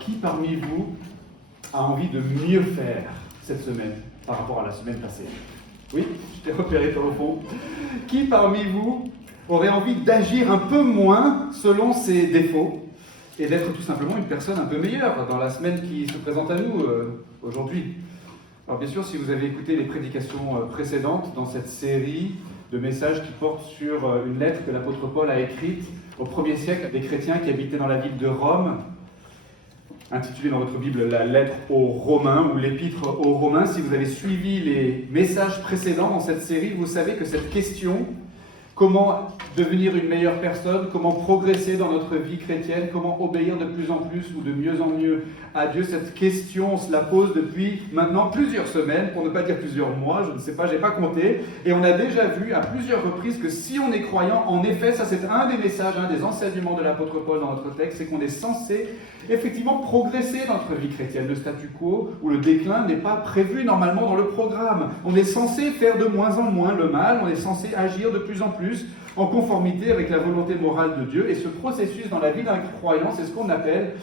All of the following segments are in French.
qui parmi vous a envie de mieux faire cette semaine par rapport à la semaine passée? Oui, je t'ai repéré toi au fond. Qui parmi vous aurait envie d'agir un peu moins selon ses défauts et d'être tout simplement une personne un peu meilleure dans la semaine qui se présente à nous aujourd'hui? Alors bien sûr, si vous avez écouté les prédications précédentes dans cette série de messages qui portent sur une lettre que l'apôtre Paul a écrite au 1er siècle à des chrétiens qui habitaient dans la ville de Rome, intitulée dans votre Bible la lettre aux Romains ou l'épître aux Romains. Si vous avez suivi les messages précédents dans cette série, vous savez que cette question, comment devenir une meilleure personne, comment progresser dans notre vie chrétienne, comment obéir de plus en plus ou de mieux en mieux à Dieu, cette question, on se la pose depuis maintenant plusieurs semaines, pour ne pas dire plusieurs mois, je ne sais pas, je n'ai pas compté, et on a déjà vu à plusieurs reprises que si on est croyant, en effet, ça c'est un des messages, un des enseignements de l'apôtre Paul dans notre texte, c'est qu'on est censé effectivement progresser dans notre vie chrétienne. Le statu quo ou le déclin n'est pas prévu normalement dans le programme. On est censé faire de moins en moins le mal, on est censé agir de plus en plus en conformité avec la volonté morale de Dieu. Et ce processus dans la vie d'un croyant, c'est ce qu'on appelle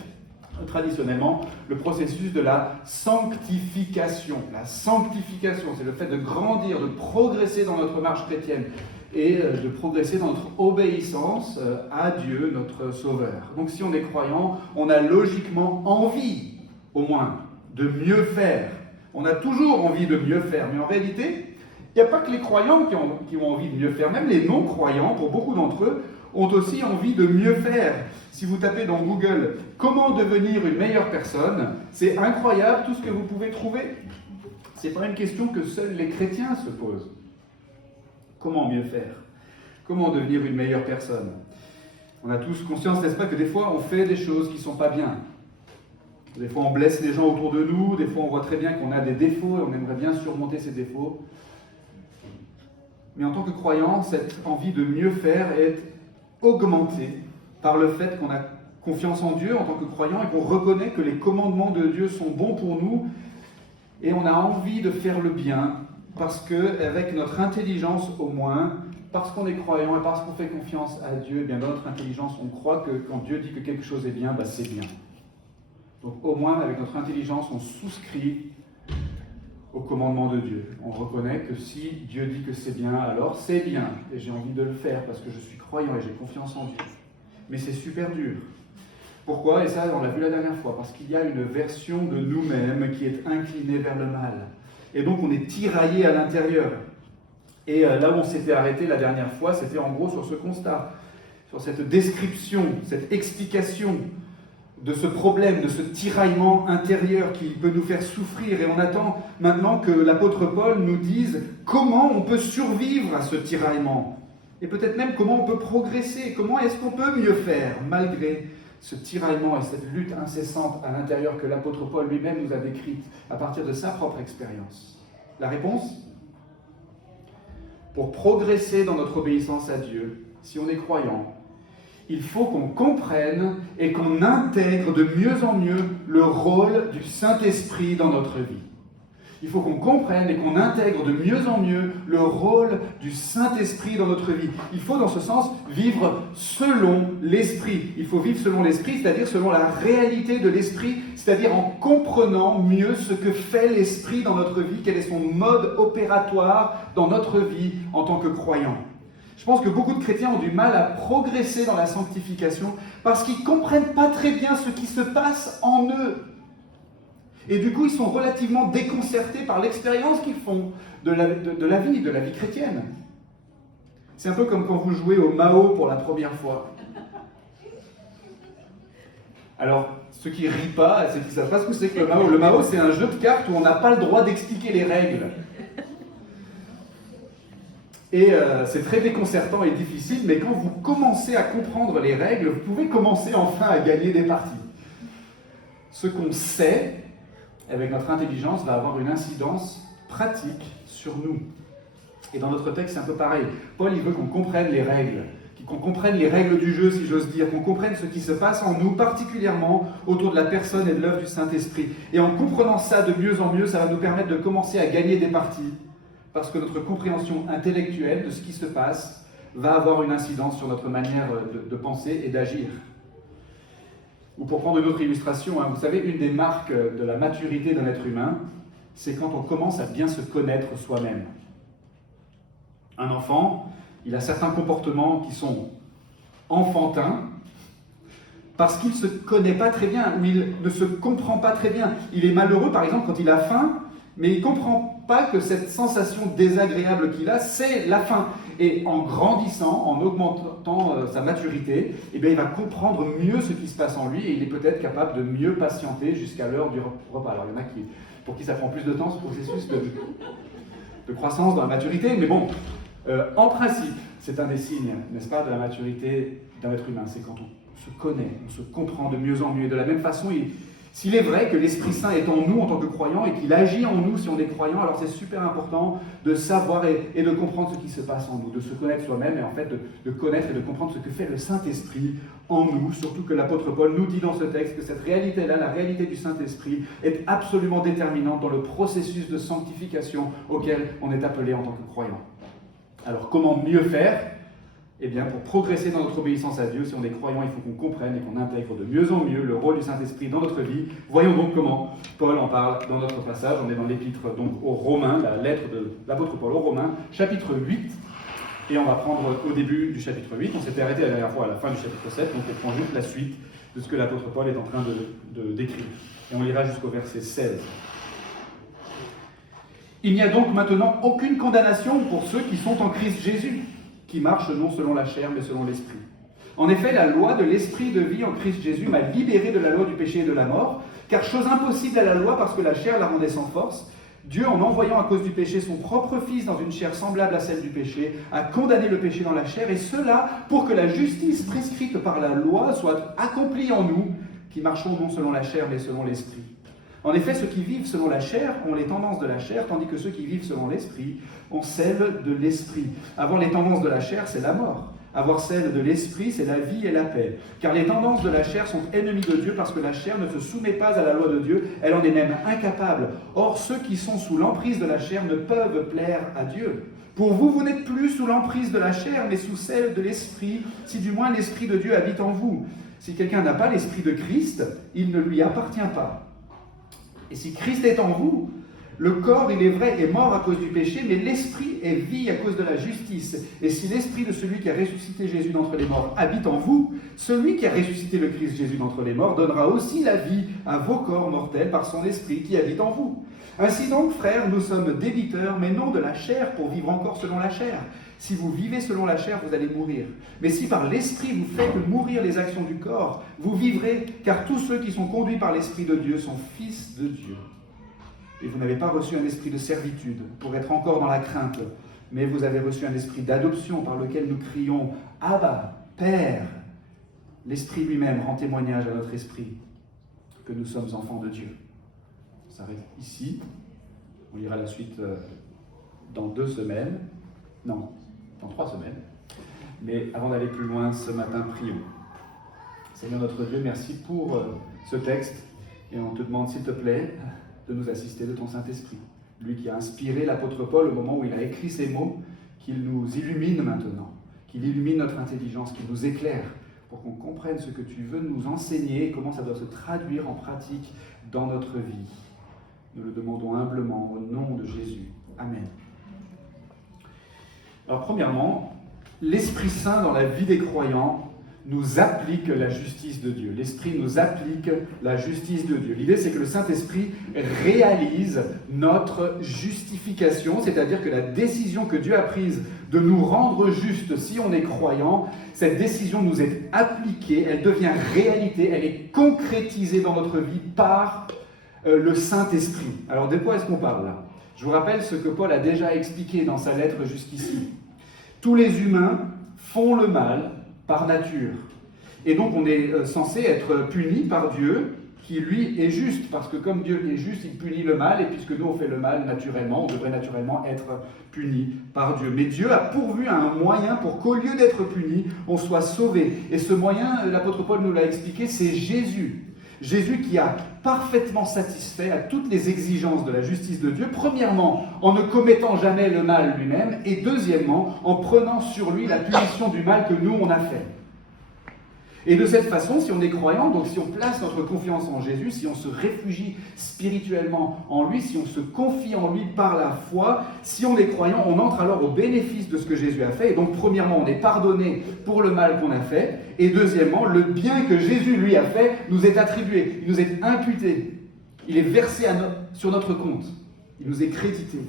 traditionnellement le processus de la sanctification. La sanctification, c'est le fait de grandir, de progresser dans notre marche chrétienne et de progresser dans notre obéissance à Dieu, notre Sauveur. Donc si on est croyant, on a logiquement envie, au moins, de mieux faire. On a toujours envie de mieux faire, mais en réalité, il n'y a pas que les croyants qui ont envie de mieux faire, même les non-croyants, pour beaucoup d'entre eux, ont aussi envie de mieux faire. Si vous tapez dans Google « Comment devenir une meilleure personne ?», c'est incroyable tout ce que vous pouvez trouver. Ce n'est pas une question que seuls les chrétiens se posent. Comment mieux faire? Comment devenir une meilleure personne? On a tous conscience, n'est-ce pas, que des fois on fait des choses qui ne sont pas bien. Des fois on blesse les gens autour de nous, des fois on voit très bien qu'on a des défauts et on aimerait bien surmonter ces défauts. Mais en tant que croyant, cette envie de mieux faire est augmentée par le fait qu'on a confiance en Dieu en tant que croyant et qu'on reconnaît que les commandements de Dieu sont bons pour nous et on a envie de faire le bien parce qu'avec notre intelligence au moins, parce qu'on est croyant et parce qu'on fait confiance à Dieu, eh bien dans notre intelligence, on croit que quand Dieu dit que quelque chose est bien, c'est bien. Donc au moins avec notre intelligence, on souscrit au commandement de Dieu. On reconnaît que si Dieu dit que c'est bien, alors c'est bien. Et j'ai envie de le faire parce que je suis croyant et j'ai confiance en Dieu. Mais c'est super dur. Pourquoi? Et ça, on l'a vu la dernière fois. Parce qu'il y a une version de nous-mêmes qui est inclinée vers le mal. Et donc on est tiraillé à l'intérieur. Et là où on s'était arrêté la dernière fois, c'était en gros sur ce constat, sur cette description, cette explication de ce problème, de ce tiraillement intérieur qui peut nous faire souffrir. Et on attend maintenant que l'apôtre Paul nous dise comment on peut survivre à ce tiraillement. Et peut-être même comment on peut progresser, comment est-ce qu'on peut mieux faire malgré ce tiraillement et cette lutte incessante à l'intérieur que l'apôtre Paul lui-même nous a décrite à partir de sa propre expérience. La réponse? Pour progresser dans notre obéissance à Dieu, si on est croyant, il faut qu'on comprenne et qu'on intègre de mieux en mieux le rôle du Saint-Esprit dans notre vie. Il faut qu'on comprenne et qu'on intègre de mieux en mieux le rôle du Saint-Esprit dans notre vie. Il faut, dans ce sens, vivre selon l'Esprit. Il faut vivre selon l'Esprit, c'est-à-dire selon la réalité de l'Esprit, c'est-à-dire en comprenant mieux ce que fait l'Esprit dans notre vie, quel est son mode opératoire dans notre vie en tant que croyants. Je pense que beaucoup de chrétiens ont du mal à progresser dans la sanctification parce qu'ils ne comprennent pas très bien ce qui se passe en eux. Et du coup, ils sont relativement déconcertés par l'expérience qu'ils font de la vie chrétienne. C'est un peu comme quand vous jouez au Mao pour la première fois. Alors, ceux qui ne rient pas, ceux qui ne savent pas ce que c'est que le Mao. Le Mao, c'est un jeu de cartes où on n'a pas le droit d'expliquer les règles. Et c'est très déconcertant et difficile, mais quand vous commencez à comprendre les règles, vous pouvez commencer enfin à gagner des parties. Ce qu'on sait, avec notre intelligence, va avoir une incidence pratique sur nous. Et dans notre texte, c'est un peu pareil. Paul, il veut qu'on comprenne les règles, qu'on comprenne les règles du jeu, si j'ose dire, qu'on comprenne ce qui se passe en nous, particulièrement autour de la personne et de l'œuvre du Saint-Esprit. Et en comprenant ça de mieux en mieux, ça va nous permettre de commencer à gagner des parties, parce que notre compréhension intellectuelle de ce qui se passe va avoir une incidence sur notre manière de penser et d'agir. Ou pour prendre une autre illustration, vous savez, une des marques de la maturité d'un être humain, c'est quand on commence à bien se connaître soi-même. Un enfant, il a certains comportements qui sont enfantins, parce qu'il ne se connaît pas très bien, ou il ne se comprend pas très bien. Il est malheureux, par exemple, quand il a faim, mais il ne comprend pas que cette sensation désagréable qu'il a, c'est la faim. Et en grandissant, en augmentant sa maturité, eh bien, il va comprendre mieux ce qui se passe en lui, et il est peut-être capable de mieux patienter jusqu'à l'heure du repas. Alors, il y en a pour qui ça prend plus de temps, ce processus de croissance dans la maturité, mais bon, en principe, c'est un des signes, n'est-ce pas, de la maturité d'un être humain. C'est quand on se connaît, on se comprend de mieux en mieux. Et de la même façon, s'il est vrai que l'Esprit Saint est en nous en tant que croyants et qu'il agit en nous si on est croyant, alors c'est super important de savoir et de comprendre ce qui se passe en nous, de se connaître soi-même et en fait de connaître et de comprendre ce que fait le Saint-Esprit en nous, surtout que l'apôtre Paul nous dit dans ce texte que cette réalité-là, la réalité du Saint-Esprit, est absolument déterminante dans le processus de sanctification auquel on est appelé en tant que croyant. Alors comment mieux faire ? Eh bien, pour progresser dans notre obéissance à Dieu, si on est croyant, il faut qu'on comprenne et qu'on intègre de mieux en mieux le rôle du Saint-Esprit dans notre vie. Voyons donc comment Paul en parle dans notre passage. On est dans l'épître donc aux Romains, la lettre de l'apôtre Paul aux Romains, chapitre 8. Et on va prendre au début du chapitre 8. On s'était arrêté la dernière fois à la fin du chapitre 7, donc on prend juste la suite de ce que l'apôtre Paul est en train de décrire. Et on lira jusqu'au verset 16. Il n'y a donc maintenant aucune condamnation pour ceux qui sont en Christ Jésus, qui marche non selon la chair, mais selon l'Esprit. En effet, la loi de l'Esprit de vie en Christ Jésus m'a libéré de la loi du péché et de la mort, car chose impossible à la loi parce que la chair la rendait sans force, Dieu, en envoyant à cause du péché son propre Fils dans une chair semblable à celle du péché, a condamné le péché dans la chair, et cela pour que la justice prescrite par la loi soit accomplie en nous, qui marchons non selon la chair, mais selon l'Esprit. En effet, ceux qui vivent selon la chair ont les tendances de la chair, tandis que ceux qui vivent selon l'Esprit ont celles de l'Esprit. Avoir les tendances de la chair, c'est la mort. Avoir celles de l'Esprit, c'est la vie et la paix. Car les tendances de la chair sont ennemies de Dieu parce que la chair ne se soumet pas à la loi de Dieu, elle en est même incapable. Or, ceux qui sont sous l'emprise de la chair ne peuvent plaire à Dieu. Pour vous, vous n'êtes plus sous l'emprise de la chair, mais sous celle de l'Esprit, si du moins l'Esprit de Dieu habite en vous. Si quelqu'un n'a pas l'Esprit de Christ, il ne lui appartient pas. Et si Christ est en vous, le corps, il est vrai, est mort à cause du péché, mais l'esprit est vie à cause de la justice. Et si l'esprit de celui qui a ressuscité Jésus d'entre les morts habite en vous, celui qui a ressuscité le Christ Jésus d'entre les morts donnera aussi la vie à vos corps mortels par son esprit qui habite en vous. Ainsi donc, frères, nous sommes débiteurs, mais non de la chair, pour vivre encore selon la chair. Si vous vivez selon la chair, vous allez mourir. Mais si par l'esprit vous faites mourir les actions du corps, vous vivrez, car tous ceux qui sont conduits par l'Esprit de Dieu sont fils de Dieu. Et vous n'avez pas reçu un esprit de servitude pour être encore dans la crainte, mais vous avez reçu un esprit d'adoption par lequel nous crions « Abba, Père ». L'Esprit lui-même rend témoignage à notre esprit que nous sommes enfants de Dieu. On s'arrête ici. On lira la suite dans 2 semaines. Non, dans 3 semaines. Mais avant d'aller plus loin, ce matin, prions. Seigneur notre Dieu, merci pour ce texte. Et on te demande, s'il te plaît, de nous assister de ton Saint-Esprit. Lui qui a inspiré l'apôtre Paul au moment où il a écrit ces mots, qu'il nous illumine maintenant, qu'il illumine notre intelligence, qu'il nous éclaire, pour qu'on comprenne ce que tu veux nous enseigner et comment ça doit se traduire en pratique dans notre vie. Nous le demandons humblement au nom de Jésus. Amen. Alors premièrement, l'Esprit Saint dans la vie des croyants nous applique la justice de Dieu. L'Esprit nous applique la justice de Dieu. L'idée, c'est que le Saint-Esprit réalise notre justification, c'est-à-dire que la décision que Dieu a prise de nous rendre justes si on est croyant, cette décision nous est appliquée, elle devient réalité, elle est concrétisée dans notre vie par le Saint-Esprit. Alors de quoi est-ce qu'on parle là ? Je vous rappelle ce que Paul a déjà expliqué dans sa lettre jusqu'ici. Tous les humains font le mal par nature. Et donc on est censé être puni par Dieu, qui lui est juste, parce que comme Dieu est juste, il punit le mal, et puisque nous on fait le mal naturellement, on devrait naturellement être puni par Dieu. Mais Dieu a pourvu un moyen pour qu'au lieu d'être puni, on soit sauvé. Et ce moyen, l'apôtre Paul nous l'a expliqué, c'est Jésus. Jésus qui a parfaitement satisfait à toutes les exigences de la justice de Dieu, premièrement en ne commettant jamais le mal lui-même, et deuxièmement en prenant sur lui la punition du mal que nous on a fait. Et de cette façon, si on est croyant, donc si on place notre confiance en Jésus, si on se réfugie spirituellement en lui, si on se confie en lui par la foi, si on est croyant, on entre alors au bénéfice de ce que Jésus a fait. Et donc, premièrement, on est pardonné pour le mal qu'on a fait. Et deuxièmement, le bien que Jésus, lui, a fait, nous est attribué, il nous est imputé. Il est versé sur notre compte. Il nous est crédité.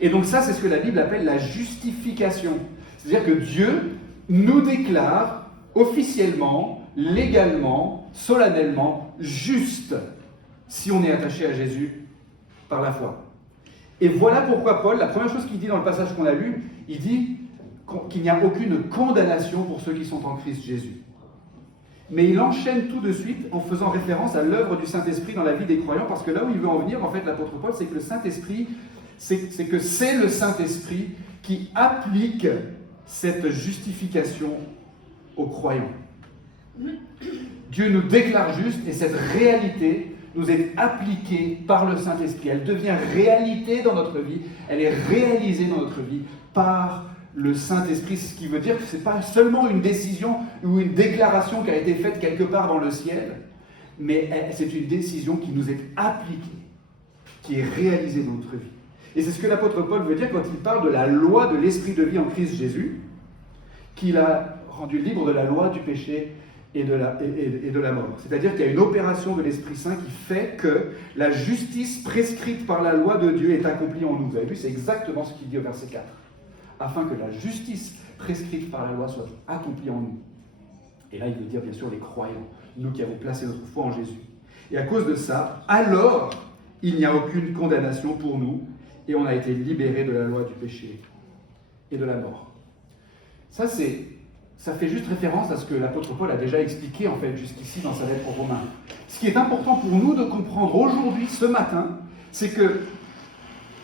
Et donc ça, c'est ce que la Bible appelle la justification. C'est-à-dire que Dieu nous déclare officiellement, légalement, solennellement, juste, si on est attaché à Jésus par la foi. Et voilà pourquoi Paul, la première chose qu'il dit dans le passage qu'on a lu, il dit qu'il n'y a aucune condamnation pour ceux qui sont en Christ Jésus. Mais il enchaîne tout de suite en faisant référence à l'œuvre du Saint-Esprit dans la vie des croyants, parce que là où il veut en venir, en fait, l'apôtre Paul, c'est que le Saint-Esprit, c'est le Saint-Esprit qui applique cette justification aux croyants. Dieu nous déclare juste et cette réalité nous est appliquée par le Saint-Esprit. Elle devient réalité dans notre vie, elle est réalisée dans notre vie par le Saint-Esprit. C'est ce qui veut dire que ce n'est pas seulement une décision ou une déclaration qui a été faite quelque part dans le ciel, mais c'est une décision qui nous est appliquée, qui est réalisée dans notre vie. Et c'est ce que l'apôtre Paul veut dire quand il parle de la loi de l'esprit de vie en Christ Jésus, qu'il a rendu libre de la loi du péché et de la mort. C'est-à-dire qu'il y a une opération de l'Esprit Saint qui fait que la justice prescrite par la loi de Dieu est accomplie en nous. Vous avez vu, c'est exactement ce qu'il dit au verset 4. Afin que la justice prescrite par la loi soit accomplie en nous. Et là, il veut dire bien sûr les croyants, nous qui avons placé notre foi en Jésus. Et à cause de ça, alors, il n'y a aucune condamnation pour nous et on a été libérés de la loi du péché et de la mort. Ça fait juste référence à ce que l'apôtre Paul a déjà expliqué en fait jusqu'ici dans sa lettre aux Romains. Ce qui est important pour nous de comprendre aujourd'hui, ce matin, c'est que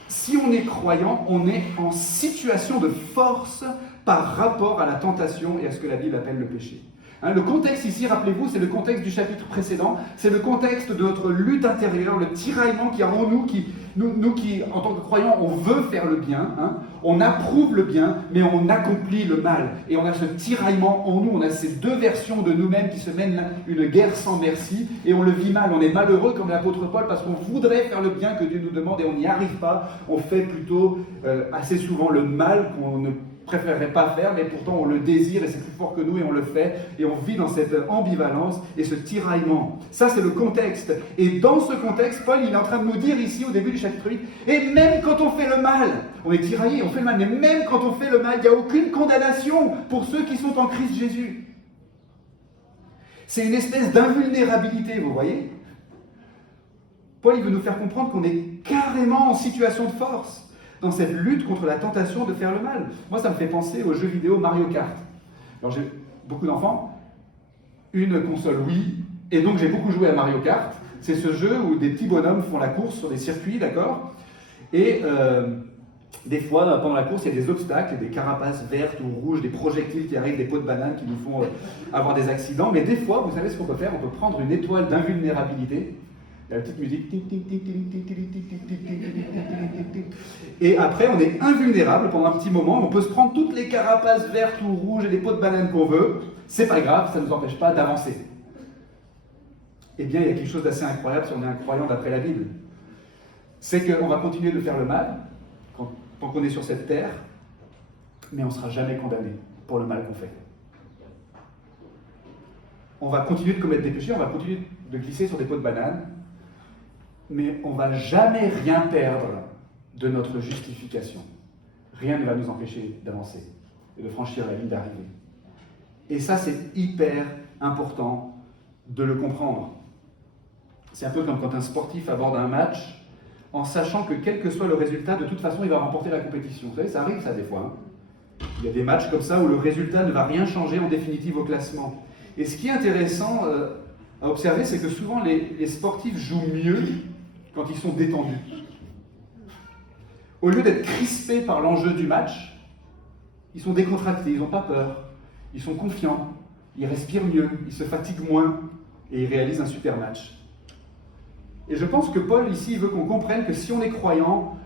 si on est croyant, on est en situation de force par rapport à la tentation et à ce que la Bible appelle le péché. Le contexte ici, rappelez-vous, c'est le contexte du chapitre précédent, c'est le contexte de notre lutte intérieure, le tiraillement qu'il y a en nous, nous qui, en tant que croyants, on veut faire le bien, on approuve le bien, mais on accomplit le mal. Et on a ce tiraillement en nous, on a ces deux versions de nous-mêmes qui se mènent une guerre sans merci, et on le vit mal, on est malheureux comme l'apôtre Paul, parce qu'on voudrait faire le bien que Dieu nous demande, et on n'y arrive pas, on fait plutôt assez souvent le mal qu'on ne préférerait pas faire, mais pourtant on le désire et c'est plus fort que nous et on le fait et on vit dans cette ambivalence et ce tiraillement. Ça c'est le contexte. Et dans ce contexte, Paul il est en train de nous dire ici au début du chapitre 8, et même quand on fait le mal, on est tiraillé, on fait le mal, mais même quand on fait le mal, il n'y a aucune condamnation pour ceux qui sont en Christ Jésus. C'est une espèce d'invulnérabilité, vous voyez. Paul il veut nous faire comprendre qu'on est carrément en situation de force dans cette lutte contre la tentation de faire le mal. Moi, ça me fait penser au jeu vidéo Mario Kart. Alors, j'ai beaucoup d'enfants, une console Wii, et donc j'ai beaucoup joué à Mario Kart. C'est ce jeu où des petits bonhommes font la course sur des circuits, d'accord ? Et des fois, pendant la course, il y a des obstacles, des carapaces vertes ou rouges, des projectiles qui arrivent, des pots de banane qui nous font avoir des accidents. Mais des fois, vous savez ce qu'on peut faire ? On peut prendre une étoile d'invulnérabilité. Il y a la petite musique. Et après, on est invulnérable pendant un petit moment. On peut se prendre toutes les carapaces vertes ou rouges et les pots de banane qu'on veut. C'est pas grave, ça ne nous empêche pas d'avancer. Eh bien, il y a quelque chose d'assez incroyable si on est un croyant d'après la Bible. C'est qu'on va continuer de faire le mal tant qu'on est sur cette terre, mais on ne sera jamais condamné pour le mal qu'on fait. On va continuer de commettre des péchés, on va continuer de glisser sur des pots de banane, mais on ne va jamais rien perdre de notre justification. Rien ne va nous empêcher d'avancer et de franchir la ligne d'arrivée. Et ça, c'est hyper important de le comprendre. C'est un peu comme quand un sportif aborde un match en sachant que quel que soit le résultat, de toute façon, il va remporter la compétition. Vous savez, ça arrive ça des fois. Il y a des matchs comme ça où le résultat ne va rien changer en définitive au classement. Et ce qui est intéressant à observer, c'est que souvent les sportifs jouent mieux quand ils sont détendus. Au lieu d'être crispés par l'enjeu du match, ils sont décontractés, ils n'ont pas peur, ils sont confiants, ils respirent mieux, ils se fatiguent moins et ils réalisent un super match. Et je pense que Paul ici veut qu'on comprenne que si on est croyant,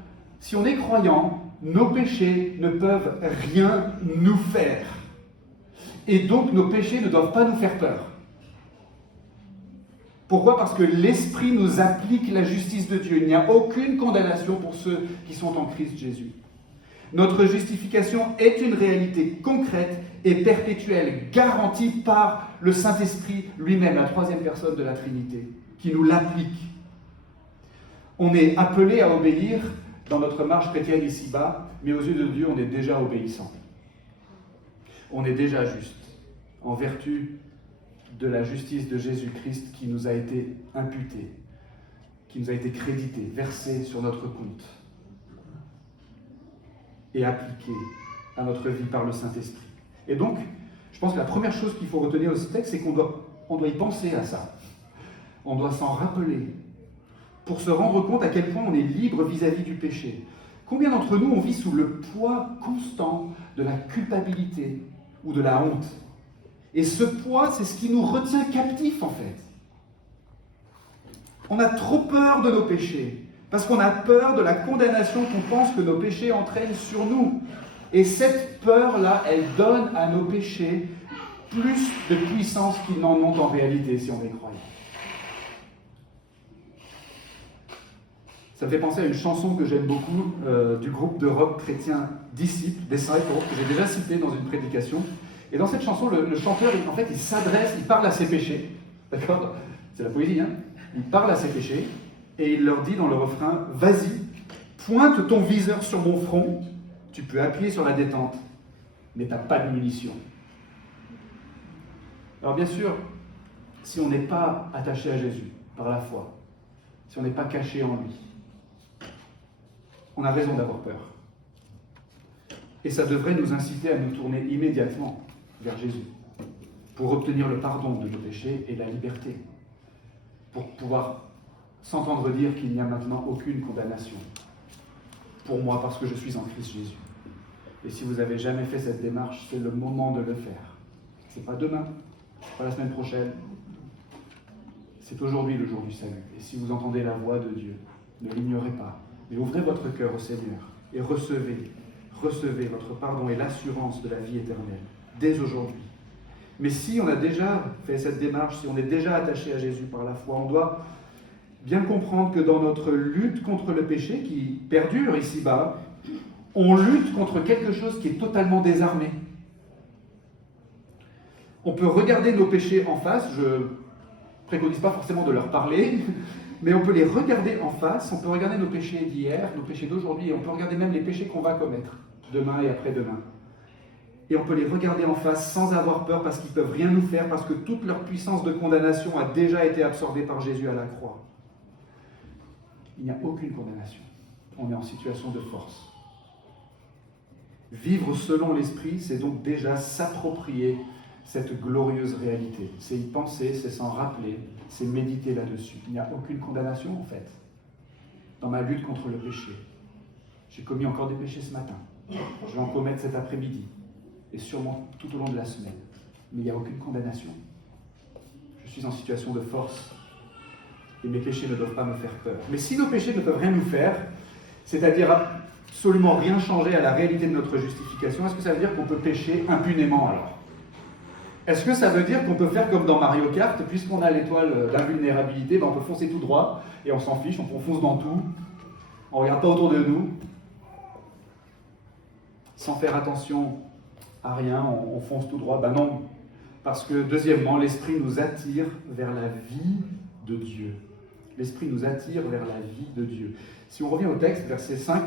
nos péchés ne peuvent rien nous faire. Et donc nos péchés ne doivent pas nous faire peur. Pourquoi? Parce que l'Esprit nous applique la justice de Dieu. Il n'y a aucune condamnation pour ceux qui sont en Christ Jésus. Notre justification est une réalité concrète et perpétuelle, garantie par le Saint-Esprit lui-même, la troisième personne de la Trinité, qui nous l'applique. On est appelé à obéir dans notre marche chrétienne ici-bas, mais aux yeux de Dieu, on est déjà obéissant. On est déjà juste, en vertu de la justice de Jésus-Christ qui nous a été imputée, qui nous a été créditée, versée sur notre compte et appliquée à notre vie par le Saint-Esprit. Et donc, je pense que la première chose qu'il faut retenir de ce texte, c'est qu'on doit y penser à ça. On doit s'en rappeler pour se rendre compte à quel point on est libre vis-à-vis du péché. Combien d'entre nous on vit sous le poids constant de la culpabilité ou de la honte? Et ce poids, c'est ce qui nous retient captifs en fait. On a trop peur de nos péchés, parce qu'on a peur de la condamnation qu'on pense que nos péchés entraînent sur nous. Et cette peur-là, elle donne à nos péchés plus de puissance qu'ils n'en ont en réalité, si on est croyant. Ça me fait penser à une chanson que j'aime beaucoup, du groupe de rock chrétien Disciples, que j'ai déjà cité dans une prédication. Et dans cette chanson, le chanteur, en fait, il parle à ses péchés. D'accord? C'est la poésie, hein? Il parle à ses péchés, et il leur dit dans le refrain, « Vas-y, pointe ton viseur sur mon front, tu peux appuyer sur la détente, mais tu n'as pas de munitions. » Alors bien sûr, si on n'est pas attaché à Jésus par la foi, si on n'est pas caché en lui, on a raison d'avoir peur. Et ça devrait nous inciter à nous tourner immédiatement vers Jésus pour obtenir le pardon de nos péchés et la liberté, pour pouvoir s'entendre dire qu'il n'y a maintenant aucune condamnation pour moi parce que je suis en Christ Jésus. Et si vous n'avez jamais fait cette démarche, c'est le moment de le faire. C'est pas demain, c'est pas la semaine prochaine, c'est aujourd'hui le jour du salut. Et si vous entendez la voix de Dieu, ne l'ignorez pas, mais ouvrez votre cœur au Seigneur et recevez votre pardon et l'assurance de la vie éternelle, dès aujourd'hui. Mais si on a déjà fait cette démarche, si on est déjà attaché à Jésus par la foi, on doit bien comprendre que dans notre lutte contre le péché, qui perdure ici-bas, on lutte contre quelque chose qui est totalement désarmé. On peut regarder nos péchés en face, je ne préconise pas forcément de leur parler, mais on peut les regarder en face, on peut regarder nos péchés d'hier, nos péchés d'aujourd'hui, et on peut regarder même les péchés qu'on va commettre demain et après-demain. Et on peut les regarder en face sans avoir peur parce qu'ils ne peuvent rien nous faire, parce que toute leur puissance de condamnation a déjà été absorbée par Jésus à la croix. Il n'y a aucune condamnation. On est en situation de force. Vivre selon l'Esprit, c'est donc déjà s'approprier cette glorieuse réalité. C'est y penser, c'est s'en rappeler, c'est méditer là-dessus. Il n'y a aucune condamnation en fait dans ma lutte contre le péché. J'ai commis encore des péchés ce matin. Je vais en commettre cet après-midi et sûrement tout au long de la semaine. Mais il n'y a aucune condamnation. Je suis en situation de force et mes péchés ne doivent pas me faire peur. Mais si nos péchés ne peuvent rien nous faire, c'est-à-dire absolument rien changer à la réalité de notre justification, est-ce que ça veut dire qu'on peut pécher impunément alors? Est-ce que ça veut dire qu'on peut faire comme dans Mario Kart, puisqu'on a l'étoile d'invulnérabilité, on peut foncer tout droit et on s'en fiche, on fonce dans tout, on ne regarde pas autour de nous, sans faire attention à rien, on fonce tout droit? Ben non, parce que deuxièmement, l'Esprit nous attire vers la vie de Dieu. L'Esprit nous attire vers la vie de Dieu. Si on revient au texte, versets 5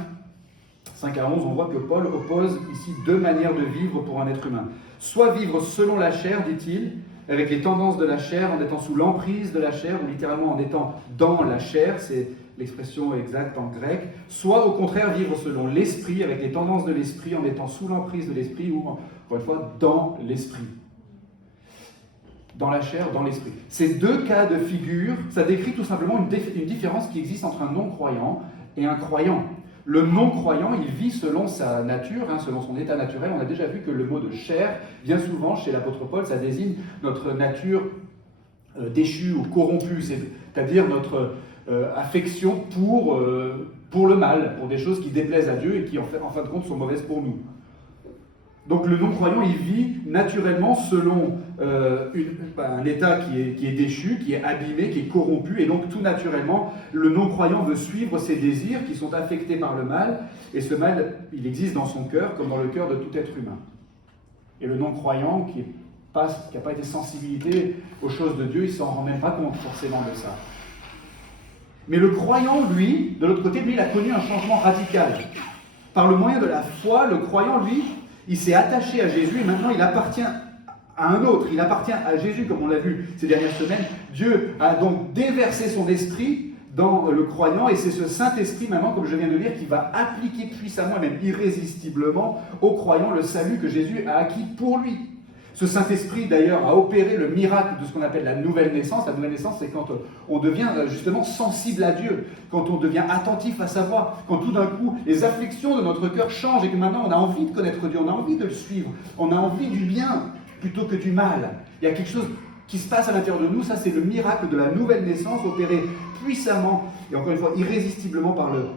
à 11, on voit que Paul oppose ici deux manières de vivre pour un être humain. Soit vivre selon la chair, dit-il, avec les tendances de la chair, en étant sous l'emprise de la chair, ou littéralement en étant dans la chair, c'est l'expression exacte en grec, soit au contraire vivre selon l'esprit, avec les tendances de l'esprit, en étant sous l'emprise de l'esprit, ou encore une fois, dans l'esprit. Dans la chair, dans l'esprit. Ces deux cas de figure, ça décrit tout simplement une différence qui existe entre un non-croyant et un croyant. Le non-croyant, il vit selon sa nature, selon son état naturel. On a déjà vu que le mot de chair, bien souvent chez l'apôtre Paul, ça désigne notre nature déchue ou corrompue, c'est-à-dire notre affection pour le mal, pour des choses qui déplaisent à Dieu et qui en fin de compte sont mauvaises pour nous. Donc le non-croyant, il vit naturellement selon un état qui est déchu, qui est abîmé, qui est corrompu, et donc tout naturellement, le non-croyant veut suivre ses désirs qui sont affectés par le mal, et ce mal, il existe dans son cœur comme dans le cœur de tout être humain. Et le non-croyant qui n'a pas été sensibilisé aux choses de Dieu, il ne s'en rend même pas compte forcément de ça. Mais le croyant, lui, de l'autre côté, lui, il a connu un changement radical. Par le moyen de la foi, le croyant, lui, il s'est attaché à Jésus et maintenant il appartient à un autre. Il appartient à Jésus, comme on l'a vu ces dernières semaines. Dieu a donc déversé son esprit dans le croyant et c'est ce Saint-Esprit, maintenant, comme je viens de dire, qui va appliquer puissamment et même irrésistiblement au croyant le salut que Jésus a acquis pour lui. Ce Saint-Esprit, d'ailleurs, a opéré le miracle de ce qu'on appelle la nouvelle naissance. La nouvelle naissance, c'est quand on devient justement sensible à Dieu, quand on devient attentif à sa voix, quand tout d'un coup, les affections de notre cœur changent et que maintenant, on a envie de connaître Dieu, on a envie de le suivre, on a envie du bien plutôt que du mal. Il y a quelque chose qui se passe à l'intérieur de nous, ça c'est le miracle de la nouvelle naissance opéré puissamment et encore une fois irrésistiblement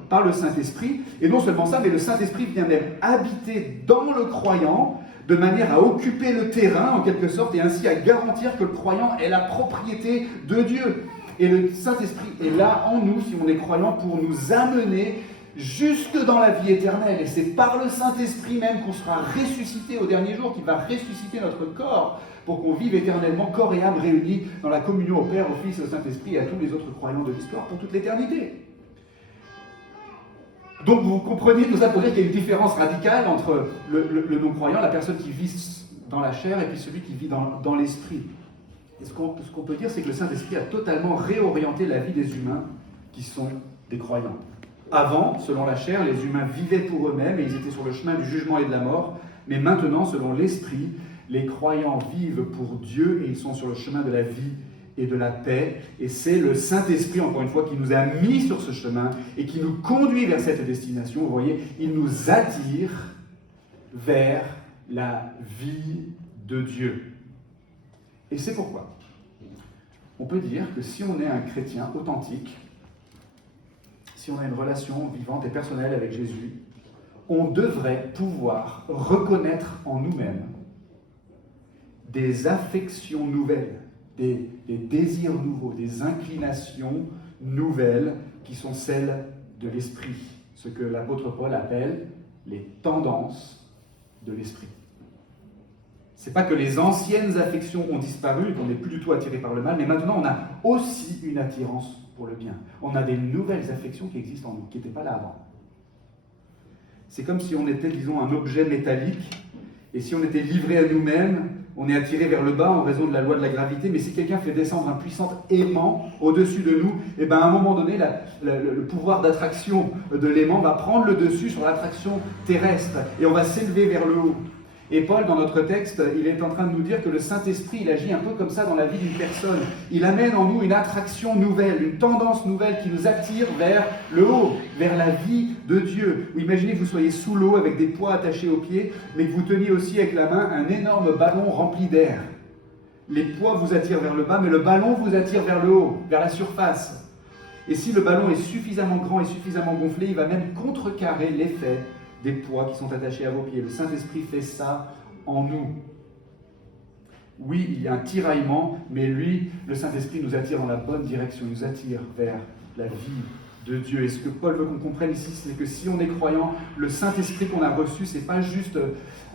par le Saint-Esprit. Et non seulement ça, mais le Saint-Esprit vient même habiter dans le croyant, de manière à occuper le terrain, en quelque sorte, et ainsi à garantir que le croyant est la propriété de Dieu. Et le Saint-Esprit est là en nous, si on est croyant, pour nous amener jusque dans la vie éternelle. Et c'est par le Saint-Esprit même qu'on sera ressuscité au dernier jour, qui va ressusciter notre corps, pour qu'on vive éternellement, corps et âme réunis, dans la communion au Père, au Fils et au Saint-Esprit, et à tous les autres croyants de l'histoire pour toute l'éternité. Donc vous comprenez tout ça pour dire qu'il y a une différence radicale entre le non-croyant, la personne qui vit dans la chair, et puis celui qui vit dans l'esprit. Et ce qu'on peut dire, c'est que le Saint-Esprit a totalement réorienté la vie des humains qui sont des croyants. Avant, selon la chair, les humains vivaient pour eux-mêmes et ils étaient sur le chemin du jugement et de la mort. Mais maintenant, selon l'Esprit, les croyants vivent pour Dieu et ils sont sur le chemin de la vie et de la paix, et c'est le Saint-Esprit, encore une fois, qui nous a mis sur ce chemin et qui nous conduit vers cette destination. Vous voyez, il nous attire vers la vie de Dieu. Et c'est pourquoi on peut dire que si on est un chrétien authentique, si on a une relation vivante et personnelle avec Jésus, on devrait pouvoir reconnaître en nous-mêmes des affections nouvelles, des désirs nouveaux, des inclinations nouvelles qui sont celles de l'esprit, ce que l'apôtre Paul appelle les tendances de l'esprit. C'est pas que les anciennes affections ont disparu et qu'on n'est plus du tout attiré par le mal, mais maintenant on a aussi une attirance pour le bien. On a des nouvelles affections qui existent en nous, qui n'étaient pas là avant. C'est comme si on était, disons, un objet métallique, et si on était livré à nous-mêmes, on est attiré vers le bas en raison de la loi de la gravité, mais si quelqu'un fait descendre un puissant aimant au-dessus de nous, et bien à un moment donné, le pouvoir d'attraction de l'aimant va prendre le dessus sur l'attraction terrestre, et on va s'élever vers le haut. Et Paul, dans notre texte, il est en train de nous dire que le Saint-Esprit, il agit un peu comme ça dans la vie d'une personne. Il amène en nous une attraction nouvelle, une tendance nouvelle qui nous attire vers le haut, vers la vie de Dieu. Ou imaginez que vous soyez sous l'eau avec des poids attachés aux pieds, mais que vous teniez aussi avec la main un énorme ballon rempli d'air. Les poids vous attirent vers le bas, mais le ballon vous attire vers le haut, vers la surface. Et si le ballon est suffisamment grand et suffisamment gonflé, il va même contrecarrer l'effet des poids qui sont attachés à vos pieds. Le Saint-Esprit fait ça en nous. Oui, il y a un tiraillement, mais lui, le Saint-Esprit nous attire dans la bonne direction, il nous attire vers la vie de Dieu. Et ce que Paul veut qu'on comprenne ici, c'est que si on est croyant, le Saint-Esprit qu'on a reçu, c'est pas juste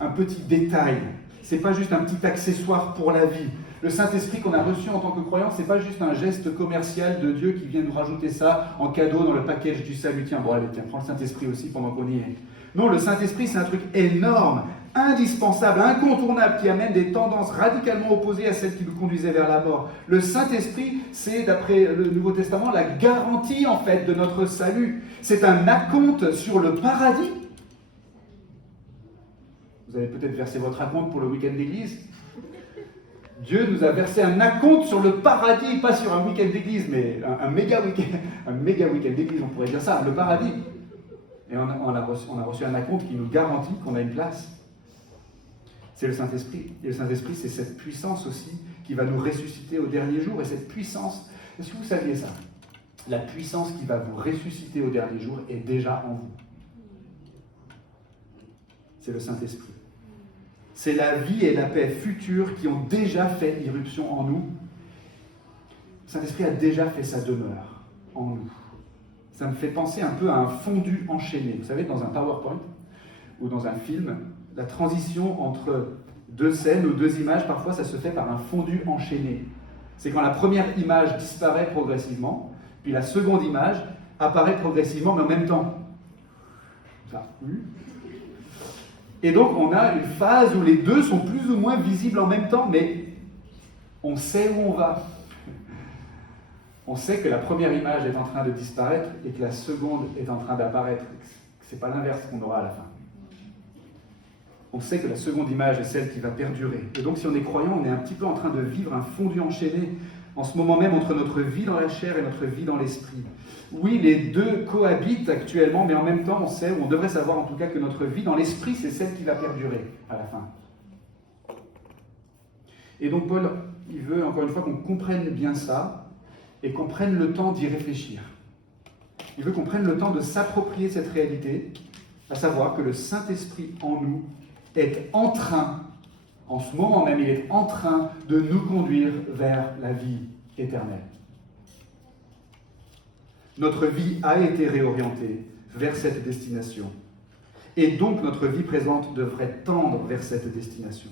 un petit détail, c'est pas juste un petit accessoire pour la vie. Le Saint-Esprit qu'on a reçu en tant que croyant, c'est pas juste un geste commercial de Dieu qui vient nous rajouter ça en cadeau dans le package du salut. Tiens, bon allez, tiens, prends le Saint-Esprit aussi pendant qu'on y est. Non, le Saint-Esprit, c'est un truc énorme, indispensable, incontournable, qui amène des tendances radicalement opposées à celles qui nous conduisaient vers la mort. Le Saint-Esprit, c'est, d'après le Nouveau Testament, la garantie, en fait, de notre salut. C'est un acompte sur le paradis. Vous avez peut-être versé votre acompte pour le week-end d'église. Dieu nous a versé un acompte sur le paradis, pas sur un week-end d'église, mais un méga week-end d'église, on pourrait dire ça, le paradis. Et on a reçu un acompte qui nous garantit qu'on a une place. C'est le Saint-Esprit. Et le Saint-Esprit, c'est cette puissance aussi qui va nous ressusciter au dernier jour. Et cette puissance, est-ce que vous saviez ça? La puissance qui va vous ressusciter au dernier jour est déjà en vous. C'est le Saint-Esprit. C'est la vie et la paix futures qui ont déjà fait irruption en nous. Le Saint-Esprit a déjà fait sa demeure en nous. Ça me fait penser un peu à un fondu enchaîné. Vous savez, dans un PowerPoint ou dans un film, la transition entre deux scènes ou deux images, parfois ça se fait par un fondu enchaîné. C'est quand la première image disparaît progressivement, puis la seconde image apparaît progressivement, mais en même temps. Ça. Et donc on a une phase où les deux sont plus ou moins visibles en même temps, mais on sait où on va. On sait que la première image est en train de disparaître et que la seconde est en train d'apparaître. Ce n'est pas l'inverse qu'on aura à la fin. On sait que la seconde image est celle qui va perdurer. Et donc si on est croyant, on est un petit peu en train de vivre un fondu enchaîné en ce moment même entre notre vie dans la chair et notre vie dans l'esprit. Oui, les deux cohabitent actuellement, mais en même temps, on sait, ou on devrait savoir en tout cas, que notre vie dans l'esprit, c'est celle qui va perdurer à la fin. Et donc Paul, il veut encore une fois qu'on comprenne bien ça, et qu'on prenne le temps d'y réfléchir. Il veut qu'on prenne le temps de s'approprier cette réalité, à savoir que le Saint-Esprit en nous est en train, en ce moment même, il est en train de nous conduire vers la vie éternelle. Notre vie a été réorientée vers cette destination. Et donc notre vie présente devrait tendre vers cette destination.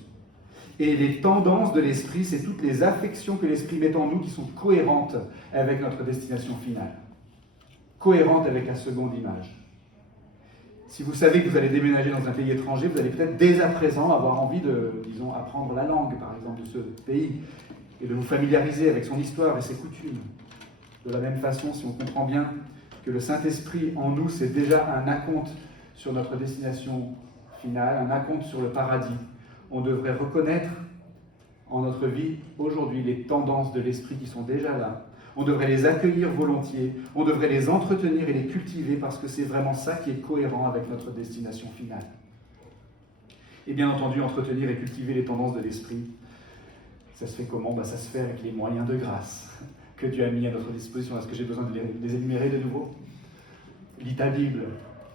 Et les tendances de l'esprit, c'est toutes les affections que l'esprit met en nous qui sont cohérentes avec notre destination finale. Cohérentes avec la seconde image. Si vous savez que vous allez déménager dans un pays étranger, vous allez peut-être dès à présent avoir envie de, disons, apprendre la langue, par exemple, de ce pays, et de vous familiariser avec son histoire et ses coutumes. De la même façon, si on comprend bien que le Saint-Esprit en nous, c'est déjà un acompte sur notre destination finale, un acompte sur le paradis, on devrait reconnaître en notre vie aujourd'hui les tendances de l'esprit qui sont déjà là. On devrait les accueillir volontiers, on devrait les entretenir et les cultiver parce que c'est vraiment ça qui est cohérent avec notre destination finale. Et bien entendu, entretenir et cultiver les tendances de l'esprit, ça se fait comment ? Ça se fait avec les moyens de grâce que Dieu a mis à notre disposition. Est-ce que j'ai besoin de les énumérer de nouveau ? Lis ta Bible,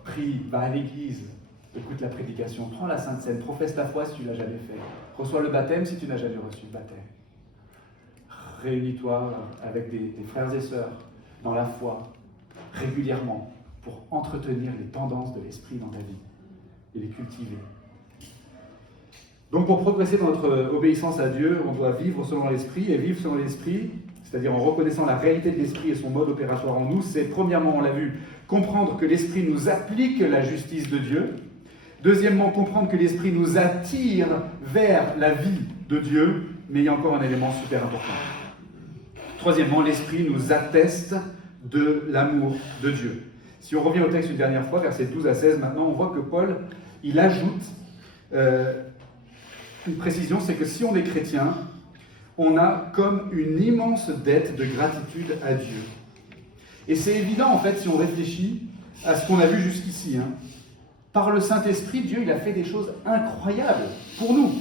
prie, va à l'église, écoute la prédication, prends la Sainte Seine, professe ta foi si tu ne l'as jamais fait, reçois le baptême si tu n'as jamais reçu le baptême. Réunis-toi avec des frères et sœurs dans la foi régulièrement pour entretenir les tendances de l'esprit dans ta vie et les cultiver. Donc pour progresser dans notre obéissance à Dieu, on doit vivre selon l'esprit, et vivre selon l'esprit, c'est-à-dire en reconnaissant la réalité de l'esprit et son mode opératoire en nous, c'est premièrement, on l'a vu, comprendre que l'esprit nous applique la justice de Dieu. Deuxièmement, comprendre que l'esprit nous attire vers la vie de Dieu, mais il y a encore un élément super important. Troisièmement, l'esprit nous atteste de l'amour de Dieu. Si on revient au texte une dernière fois, versets 12 à 16, maintenant on voit que Paul, il ajoute une précision, c'est que si on est chrétien, on a comme une immense dette de gratitude à Dieu. Et c'est évident en fait si on réfléchit à ce qu'on a vu jusqu'ici. Par le Saint-Esprit, Dieu il a fait des choses incroyables pour nous.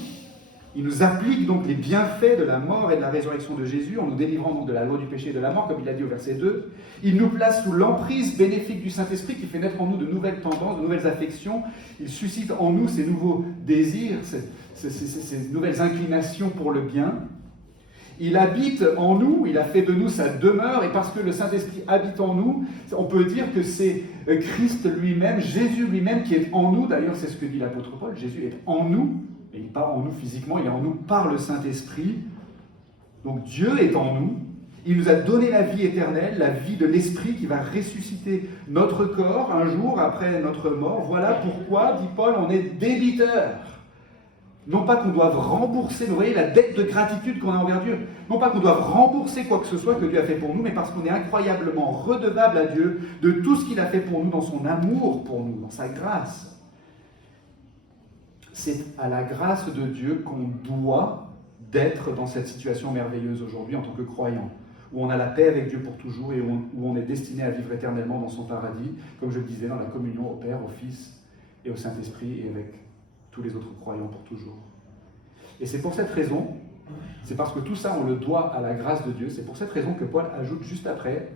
Il nous applique donc les bienfaits de la mort et de la résurrection de Jésus en nous délivrant donc de la loi du péché et de la mort, comme il a dit au verset 2. Il nous place sous l'emprise bénéfique du Saint-Esprit qui fait naître en nous de nouvelles tendances, de nouvelles affections. Il suscite en nous ces nouveaux désirs, ces nouvelles inclinations pour le bien. Il habite en nous, il a fait de nous sa demeure, et parce que le Saint-Esprit habite en nous, on peut dire que c'est Christ lui-même, Jésus lui-même qui est en nous. D'ailleurs, c'est ce que dit l'apôtre Paul, Jésus est en nous. Et il n'est pas en nous physiquement, il est en nous par le Saint-Esprit. Donc Dieu est en nous. Il nous a donné la vie éternelle, la vie de l'Esprit qui va ressusciter notre corps un jour après notre mort. Voilà pourquoi, dit Paul, on est débiteur. Non pas qu'on doive rembourser, vous voyez la dette de gratitude qu'on a envers Dieu. Non pas qu'on doive rembourser quoi que ce soit que Dieu a fait pour nous, mais parce qu'on est incroyablement redevable à Dieu de tout ce qu'il a fait pour nous dans son amour pour nous, dans sa grâce. C'est à la grâce de Dieu qu'on doit d'être dans cette situation merveilleuse aujourd'hui en tant que croyant, où on a la paix avec Dieu pour toujours et où on est destiné à vivre éternellement dans son paradis, comme je le disais, dans la communion au Père, au Fils et au Saint-Esprit, et avec tous les autres croyants pour toujours. Et c'est pour cette raison, c'est parce que tout ça on le doit à la grâce de Dieu, c'est pour cette raison que Paul ajoute juste après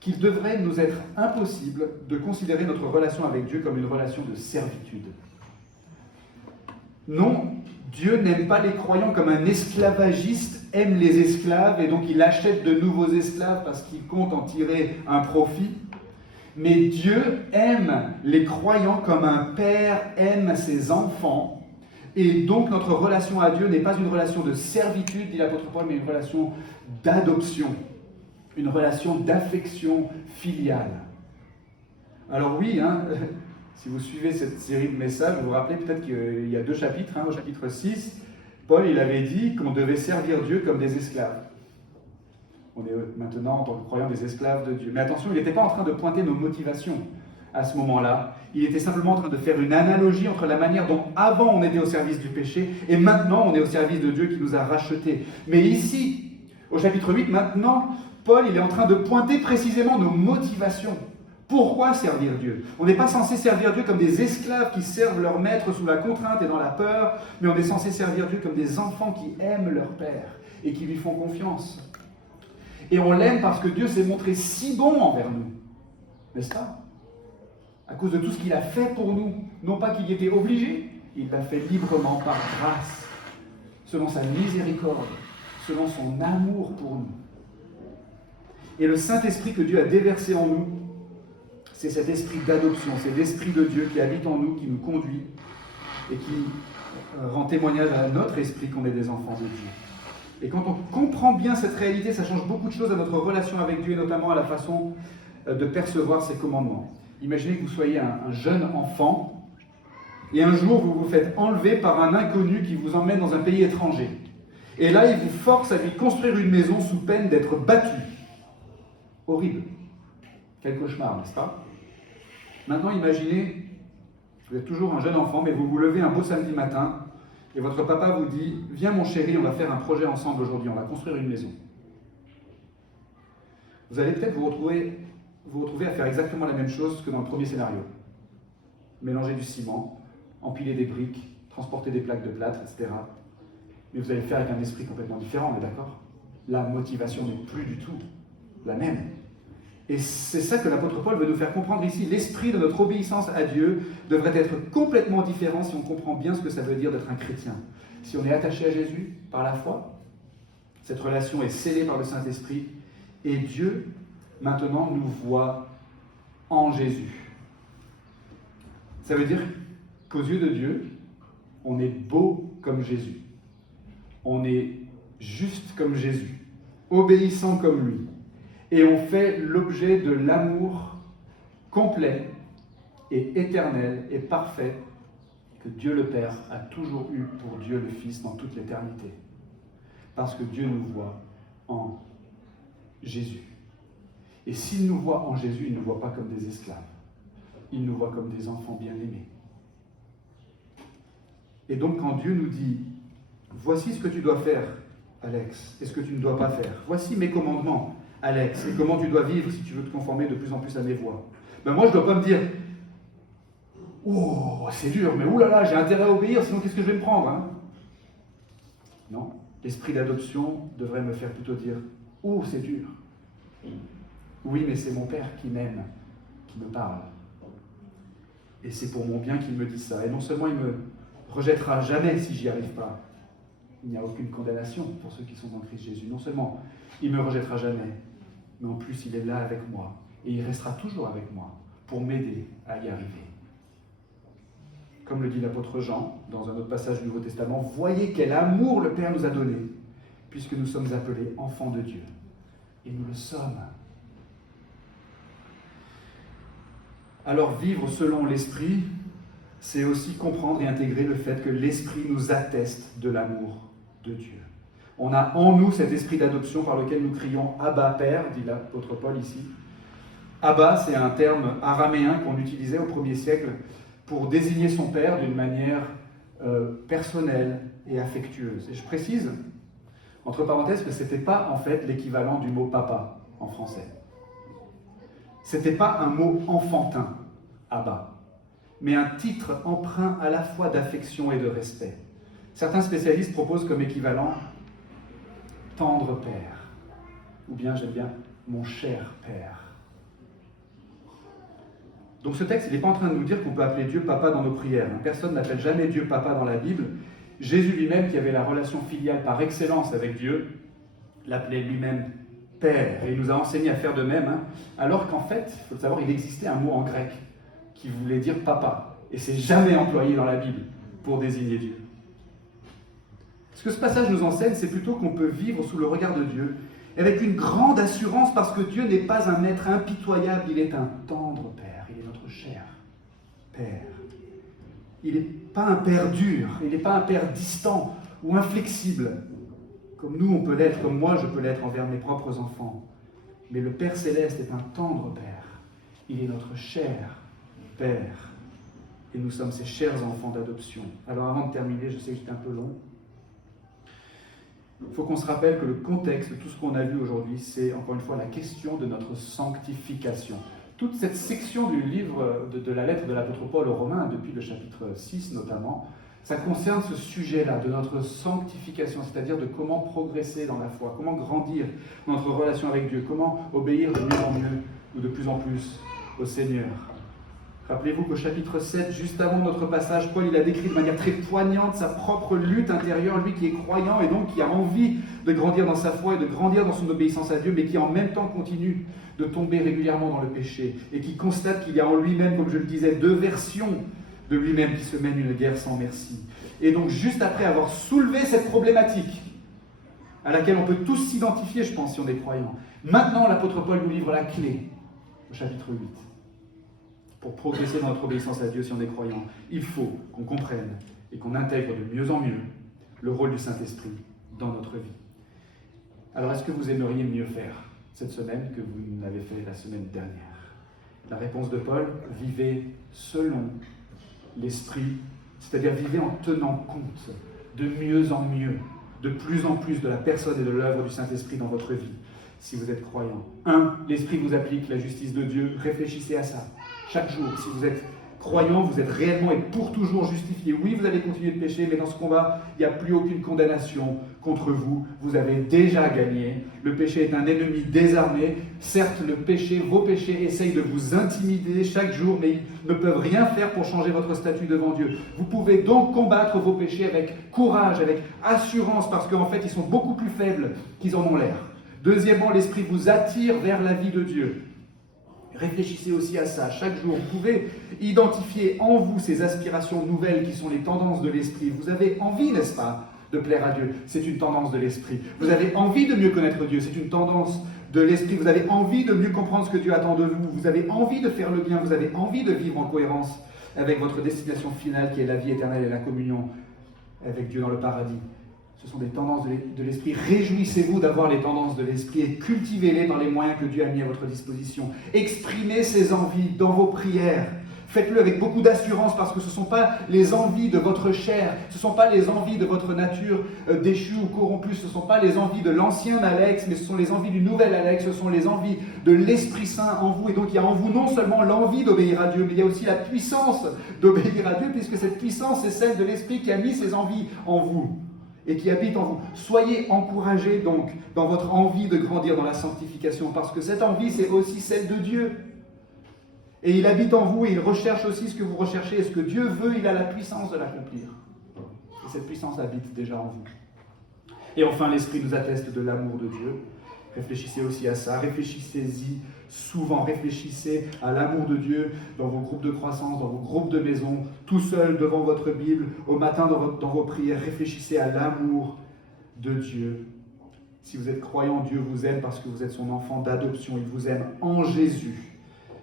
qu'il devrait nous être impossible de considérer notre relation avec Dieu comme une relation de servitude. Non, Dieu n'aime pas les croyants comme un esclavagiste aime les esclaves et donc il achète de nouveaux esclaves parce qu'il compte en tirer un profit. Mais Dieu aime les croyants comme un père aime ses enfants. Et donc notre relation à Dieu n'est pas une relation de servitude, dit l'apôtre Paul, mais une relation d'adoption, une relation d'affection filiale. Alors oui, si vous suivez cette série de messages, vous vous rappelez peut-être qu'il y a 2 chapitres, au chapitre 6, Paul il avait dit qu'on devait servir Dieu comme des esclaves. On est maintenant, en tant que croyants, des esclaves de Dieu. Mais attention, il n'était pas en train de pointer nos motivations à ce moment-là. Il était simplement en train de faire une analogie entre la manière dont avant on était au service du péché et maintenant on est au service de Dieu qui nous a rachetés. Mais ici, au chapitre 8, maintenant, Paul il est en train de pointer précisément nos motivations. Pourquoi servir Dieu? On n'est pas censé servir Dieu comme des esclaves qui servent leur maître sous la contrainte et dans la peur, mais on est censé servir Dieu comme des enfants qui aiment leur Père et qui lui font confiance. Et on l'aime parce que Dieu s'est montré si bon envers nous, n'est-ce pas? À cause de tout ce qu'il a fait pour nous, non pas qu'il y était obligé, il l'a fait librement par grâce, selon sa miséricorde, selon son amour pour nous. Et le Saint-Esprit que Dieu a déversé en nous, c'est cet esprit d'adoption, c'est l'Esprit de Dieu qui habite en nous, qui nous conduit et qui rend témoignage à notre esprit qu'on est des enfants de Dieu. Et quand on comprend bien cette réalité, ça change beaucoup de choses à notre relation avec Dieu et notamment à la façon de percevoir ses commandements. Imaginez que vous soyez un jeune enfant et un jour vous vous faites enlever par un inconnu qui vous emmène dans un pays étranger. Et là, il vous force à lui construire une maison sous peine d'être battu. Horrible. Quel cauchemar, n'est-ce pas? Maintenant, imaginez, vous êtes toujours un jeune enfant, mais vous vous levez un beau samedi matin et votre papa vous dit « Viens mon chéri, on va faire un projet ensemble aujourd'hui, on va construire une maison. » Vous allez peut-être vous retrouver à faire exactement la même chose que dans le premier scénario. Mélanger du ciment, empiler des briques, transporter des plaques de plâtre, etc. Mais vous allez le faire avec un esprit complètement différent, on est d'accord? La motivation n'est plus du tout la même. Et c'est ça que l'apôtre Paul veut nous faire comprendre ici. L'esprit de notre obéissance à Dieu devrait être complètement différent si on comprend bien ce que ça veut dire d'être un chrétien. Si on est attaché à Jésus par la foi, cette relation est scellée par le Saint-Esprit, et Dieu, maintenant, nous voit en Jésus. Ça veut dire qu'aux yeux de Dieu, on est beau comme Jésus. On est juste comme Jésus, obéissant comme lui. Et on fait l'objet de l'amour complet et éternel et parfait que Dieu le Père a toujours eu pour Dieu le Fils dans toute l'éternité. Parce que Dieu nous voit en Jésus. Et s'il nous voit en Jésus, il ne nous voit pas comme des esclaves. Il nous voit comme des enfants bien-aimés. Et donc quand Dieu nous dit « Voici ce que tu dois faire, Alex, et ce que tu ne dois pas faire. Voici mes commandements. Alex, et comment tu dois vivre si tu veux te conformer de plus en plus à mes voies. » Ben moi, je ne dois pas me dire « Oh, c'est dur, mais oulala, j'ai intérêt à obéir, sinon qu'est-ce que je vais me prendre ?» Non, l'esprit d'adoption devrait me faire plutôt dire « Oh, c'est dur. Oui, mais c'est mon Père qui m'aime, qui me parle. Et c'est pour mon bien qu'il me dit ça. Et non seulement il me rejettera jamais si j'y arrive pas. Il n'y a aucune condamnation pour ceux qui sont en Christ Jésus. Non seulement il ne me rejettera jamais, mais en plus il est là avec moi. Et il restera toujours avec moi pour m'aider à y arriver. Comme le dit l'apôtre Jean dans un autre passage du Nouveau Testament, « Voyez quel amour le Père nous a donné, puisque nous sommes appelés enfants de Dieu. » Et nous le sommes. Alors vivre selon l'Esprit, c'est aussi comprendre et intégrer le fait que l'Esprit nous atteste de l'amour de Dieu. On a en nous cet esprit d'adoption par lequel nous crions « Abba, Père », dit l'apôtre Paul ici. Abba, c'est un terme araméen qu'on utilisait au 1er siècle pour désigner son père d'une manière personnelle et affectueuse. Et je précise, entre parenthèses, que ce n'était pas en fait l'équivalent du mot papa en français. Ce n'était pas un mot enfantin, Abba, mais un titre empreint à la fois d'affection et de respect. Certains spécialistes proposent comme équivalent tendre père, ou bien, j'aime bien, mon cher père. Donc ce texte, il n'est pas en train de nous dire qu'on peut appeler Dieu papa dans nos prières. Personne n'appelle jamais Dieu papa dans la Bible, Jésus lui-même, qui avait la relation filiale par excellence avec Dieu, l'appelait lui-même Père. Et il nous a enseigné à faire de même, hein, alors qu'en fait, il faut le savoir, il existait un mot en grec qui voulait dire papa. Et c'est jamais employé dans la Bible pour désigner Dieu. Ce que ce passage nous enseigne, c'est plutôt qu'on peut vivre sous le regard de Dieu avec une grande assurance parce que Dieu n'est pas un maître impitoyable, il est un tendre Père, il est notre cher Père. Il n'est pas un Père dur, il n'est pas un Père distant ou inflexible, comme nous on peut l'être, comme moi je peux l'être envers mes propres enfants. Mais le Père Céleste est un tendre Père, il est notre cher Père, et nous sommes ses chers enfants d'adoption. Alors avant de terminer, je sais que j'étais un peu long, il faut qu'on se rappelle que le contexte de tout ce qu'on a vu aujourd'hui, c'est encore une fois la question de notre sanctification. Toute cette section du livre de la lettre de l'apôtre Paul aux Romains, depuis le chapitre 6 notamment, ça concerne ce sujet-là, de notre sanctification, c'est-à-dire de comment progresser dans la foi, comment grandir dans notre relation avec Dieu, comment obéir de mieux en mieux ou de plus en plus au Seigneur. Rappelez-vous qu'au chapitre 7, juste avant notre passage, Paul il a décrit de manière très poignante sa propre lutte intérieure, lui qui est croyant et donc qui a envie de grandir dans sa foi et de grandir dans son obéissance à Dieu, mais qui en même temps continue de tomber régulièrement dans le péché et qui constate qu'il y a en lui-même, comme je le disais, deux versions de lui-même qui se mènent une guerre sans merci. Et donc juste après avoir soulevé cette problématique, à laquelle on peut tous s'identifier, je pense, si on est croyant, maintenant l'apôtre Paul nous livre la clé au chapitre 8. Pour progresser dans notre obéissance à Dieu si on est croyant, il faut qu'on comprenne et qu'on intègre de mieux en mieux le rôle du Saint-Esprit dans notre vie. Alors, est-ce que vous aimeriez mieux faire cette semaine que vous n'avez fait la semaine dernière? La réponse de Paul, vivez selon l'Esprit, c'est-à-dire vivez en tenant compte de mieux en mieux, de plus en plus de la personne et de l'œuvre du Saint-Esprit dans votre vie, si vous êtes croyant. 1. L'Esprit vous applique la justice de Dieu, réfléchissez à ça. Chaque jour, si vous êtes croyant, vous êtes réellement et pour toujours justifié. Oui, vous allez continuer de pécher, mais dans ce combat, il n'y a plus aucune condamnation contre vous. Vous avez déjà gagné. Le péché est un ennemi désarmé. Certes, le péché, vos péchés essayent de vous intimider chaque jour, mais ils ne peuvent rien faire pour changer votre statut devant Dieu. Vous pouvez donc combattre vos péchés avec courage, avec assurance, parce qu'en fait, ils sont beaucoup plus faibles qu'ils en ont l'air. Deuxièmement, l'Esprit vous attire vers la vie de Dieu. Réfléchissez aussi à ça. Chaque jour, vous pouvez identifier en vous ces aspirations nouvelles qui sont les tendances de l'Esprit. Vous avez envie, n'est-ce pas, de plaire à Dieu. C'est une tendance de l'Esprit. Vous avez envie de mieux connaître Dieu. C'est une tendance de l'Esprit. Vous avez envie de mieux comprendre ce que Dieu attend de vous. Vous avez envie de faire le bien. Vous avez envie de vivre en cohérence avec votre destination finale qui est la vie éternelle et la communion avec Dieu dans le paradis. Ce sont des tendances de l'Esprit. Réjouissez-vous d'avoir les tendances de l'Esprit et cultivez-les par les moyens que Dieu a mis à votre disposition. Exprimez ces envies dans vos prières. Faites-le avec beaucoup d'assurance parce que ce ne sont pas les envies de votre chair, ce ne sont pas les envies de votre nature déchue ou corrompue, ce ne sont pas les envies de l'ancien Alex, mais ce sont les envies du nouvel Alex, ce sont les envies de l'Esprit Saint en vous. Et donc il y a en vous non seulement l'envie d'obéir à Dieu, mais il y a aussi la puissance d'obéir à Dieu, puisque cette puissance est celle de l'Esprit qui a mis ses envies en vous et qui habite en vous. Soyez encouragés donc dans votre envie de grandir dans la sanctification, parce que cette envie, c'est aussi celle de Dieu. Et il habite en vous et il recherche aussi ce que vous recherchez. Et ce que Dieu veut, il a la puissance de l'accomplir. Et cette puissance habite déjà en vous. Et enfin, l'Esprit nous atteste de l'amour de Dieu. Réfléchissez aussi à ça, réfléchissez-y souvent, réfléchissez à l'amour de Dieu dans vos groupes de croissance, dans vos groupes de maison, tout seul devant votre Bible, au matin dans vos prières, réfléchissez à l'amour de Dieu. Si vous êtes croyant, Dieu vous aime parce que vous êtes son enfant d'adoption, il vous aime en Jésus.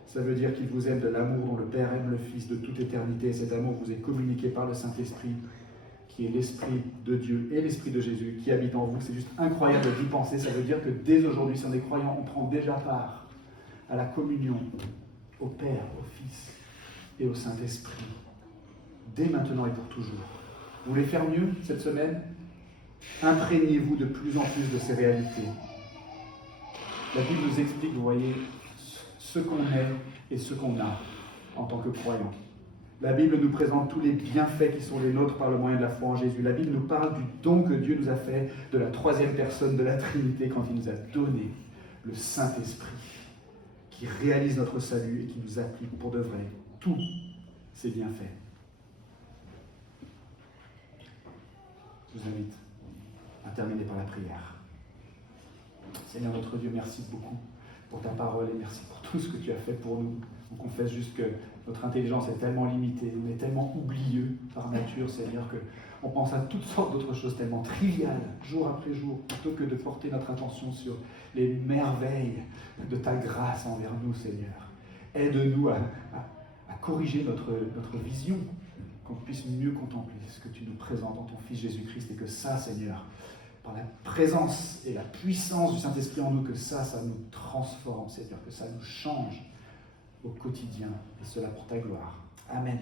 Ça veut dire qu'il vous aime de l'amour dont le Père aime le Fils de toute éternité. Cet amour vous est communiqué par le Saint-Esprit, qui est l'Esprit de Dieu et l'Esprit de Jésus qui habite en vous. C'est juste incroyable d'y penser. Ça veut dire que dès aujourd'hui, si on est croyant, on prend déjà part à la communion au Père, au Fils et au Saint-Esprit. Dès maintenant et pour toujours. Vous voulez faire mieux cette semaine? Imprégnez-vous de plus en plus de ces réalités. La Bible nous explique, vous voyez, ce qu'on est et ce qu'on a en tant que croyant. La Bible nous présente tous les bienfaits qui sont les nôtres par le moyen de la foi en Jésus. La Bible nous parle du don que Dieu nous a fait de la troisième personne de la Trinité quand il nous a donné le Saint-Esprit qui réalise notre salut et qui nous applique pour de vrai tous ces bienfaits. Je vous invite à terminer par la prière. Seigneur notre Dieu, merci beaucoup pour ta parole et merci pour tout ce que tu as fait pour nous. On confesse juste que notre intelligence est tellement limitée, on est tellement oublieux par nature, Seigneur, qu'on pense à toutes sortes d'autres choses tellement triviales, jour après jour, plutôt que de porter notre attention sur les merveilles de ta grâce envers nous, Seigneur. Aide-nous à corriger notre vision, qu'on puisse mieux contempler ce que tu nous présentes dans ton Fils Jésus-Christ, et que ça, Seigneur, par la présence et la puissance du Saint-Esprit en nous, que ça nous transforme, Seigneur, que ça nous change au quotidien, et cela pour ta gloire. Amen.